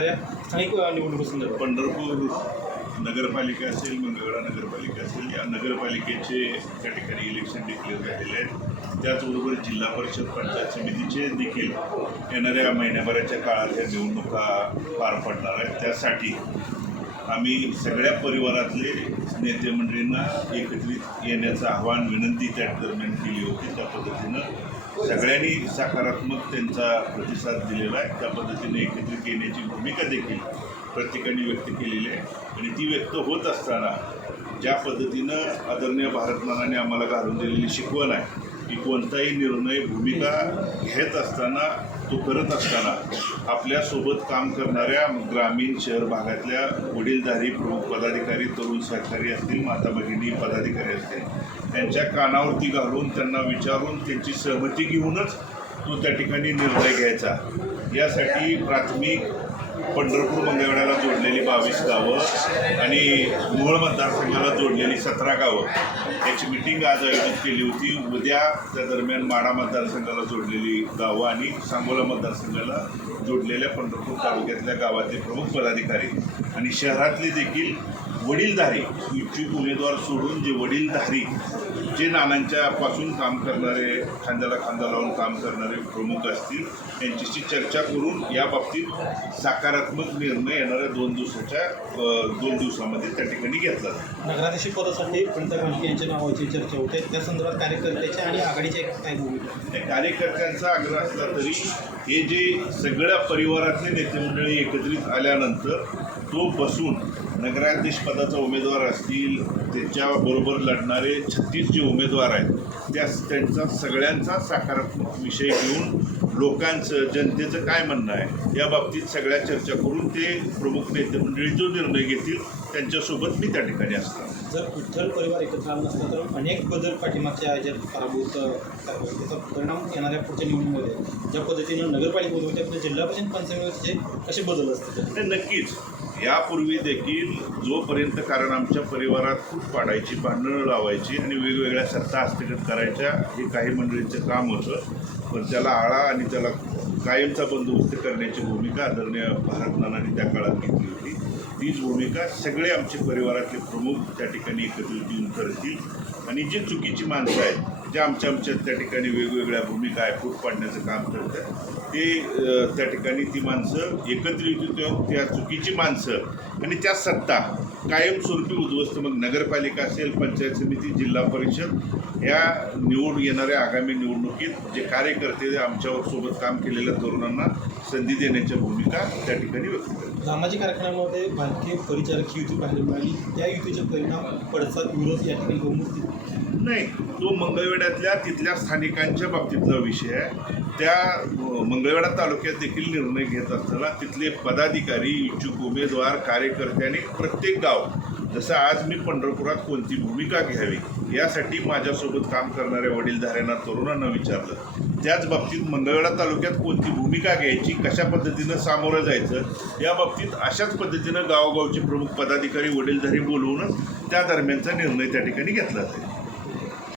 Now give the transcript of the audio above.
येणाऱ्या स्थानिक अ, निवडणुकीसंदर्भात पंढरपूर नगरपालिका असेल मंगळवेढा नगरपालिका असेल या नगरपालिकेचे त्या ठिकाणी इलेक्शन डिक्लेअर झालेले आहेत. त्याचबरोबर जिल्हा परिषद पंचायत समितीचे देखील येणाऱ्या महिन्याभराच्या काळात ह्या निवडणुका पार पडणार आहेत. त्यासाठी आम्ही सगळ्या परिवारातले नेते मंडळींना एकत्रित येण्याचं आव्हान विनंती त्या दरम्यान केली होती. त्या पद्धतीनं सगळ्यांनी सकारात्मक त्यांचा प्रतिसाद दिलेला आहे. त्या पद्धतीने एकत्रित येण्याची भूमिका देखील प्रत्येकाने व्यक्त केलेली आहे. आणि ती व्यक्त होत असताना ज्या पद्धतीनं आदरणीय भारतमानाने आम्हाला घालून दिलेली शिकवण आहे की कोणताही निर्णय भूमिका घेत असताना तो करत असताना आपल्यासोबत काम करणाऱ्या ग्रामीण शहर भागातल्या वडीलधारी प्रमुख पदाधिकारी तरुण सहकारी असतील माता भगिनी पदाधिकारी असतील त्यांच्या कानावरती घालून त्यांना विचारून त्यांची सहमती घेऊनच तो त्या ठिकाणी निर्णय घ्यायचा. यासाठी प्राथमिक पंढरपूर मंगळवेढ्याला बावीस गावं आणि मोहळ मतदारसंघाला जोडलेली सतरा गावं. याची मिटिंग आज आयोजित केली होती. उद्या त्या दरम्यान माडा मतदारसंघाला जोडलेली गावं आणि सांगोला मतदारसंघाला जोडलेल्या पंढरपूर तालुक्यातल्या गावातले प्रमुख पदाधिकारी आणि शहरातले देखील वडीलधारी इच्छुक उमेदवार सोडून जे वडीलधारी जे नानांच्या पासून काम करणारे खांद्याला खांदा लावून काम करणारे प्रमुख असतील त्यांच्याशी चर्चा करून या बाबतीत सकारात्मक निर्णय येणाऱ्या दोन दिवसाच्या दोन दिवसामध्ये त्या ठिकाणी घेतला नगराध्यक्ष पदासाठी गांधी यांच्या नावाची चर्चा होते. त्या संदर्भात कार्यकर्त्याच्या आणि आघाडीच्या एक काय भूमिका. त्या कार्यकर्त्यांचा आग्रह असला तरी हे जे सगळ्या परिवारातले नेते मंडळी एकत्रित आल्यानंतर तो बसून नगराध्यक्ष पदाचा उमेदवार असतील त्याच्याबरोबर लढणारे छत्तीस जे उमेदवार आहेत त्या त्यांचा सगळ्यांचा सकारात्मक विषय घेऊन लोकांचं जनतेचं काय म्हणणं आहे या बाबतीत सगळ्या चर्चा करून ते प्रमुख नेते मंडळी जो निर्णय घेतील त्यांच्यासोबत मी त्या ठिकाणी असणार. जर विठ्ठल परिवार एकत्र आला नसला तर अनेक बदल पाठीमागच्या ह्याच्यात पराभूत. त्याचा परिणाम येणाऱ्या पुढच्या निवडणुकीमध्ये. ज्या पद्धतीनं नगरपालिका होती त्या पद्धतीने जिल्हा परिषद पंचायतीचे कसे बदल असतील. नाही नक्कीच. यापूर्वी देखील जोपर्यंत कारण आमच्या परिवारात खूप पाडायची भांडणं लावायची आणि वेगवेगळ्या सत्ता हस्तगत करायच्या हे काही मंडळींचं काम होतं पण त्याला आळा आणि त्याला कायमचा बंदोबस्त करण्याची भूमिका आदरणीय भारतनानाने त्या काळात घेतली होती. तीच भूमिका सगळे आमचे परिवारातले प्रमुख त्या ठिकाणी एकत्रित येऊन करतील. आणि जी चुकीची माणसं आहेत जे आमच्या आमच्या त्या ठिकाणी वेगवेगळ्या भूमिका आहे फूट पाडण्याचं काम करतात ते त्या ठिकाणी ती माणसं एकत्रित येऊन त्या चुकीची माणसं आणि त्या सत्ता कायमस्वरूपी उद्ध्वस्त. मग नगरपालिका असेल पंचायत समिती जिल्हा परिषद या निवड येणाऱ्या आगामी निवडणुकीत जे कार्यकर्ते आमच्यावर सोबत काम केलेल्या तरुणांना संधी देण्याच्या भूमिका त्या ठिकाणी व्यक्त करतात. सामाजिक कार्यक्रमामध्ये भारतीय परिचारक युती पाहायला मिळाली. त्या युतीचे परिणाम पडसाद विरोध या ठिकाणी नाही तो मंगळवेढ्यातल्या तिथल्या स्थानिकांच्या बाबतीतला विषय आहे. त्या मंगळवेढा तालुक्यात देखील निर्णय घेत असताना तिथले पदाधिकारी इच्छुक उमेदवार कार्यकर्ते आणि प्रत्येक गाव जसं आज मी पंढरपुरात कोणती भूमिका घ्यावी यासाठी माझ्यासोबत काम करणाऱ्या वडीलधाऱ्यांना तरुणांना विचारलं. त्याच बाबतीत मंगळवेढा तालुक्यात कोणती भूमिका घ्यायची कशा पद्धतीनं सामोरं जायचं या बाबतीत अशाच पद्धतीनं गावोगावचे प्रमुख पदाधिकारी वडीलधारी बोलवूनच त्या दरम्यानचा निर्णय त्या ठिकाणी घेतला जाईल.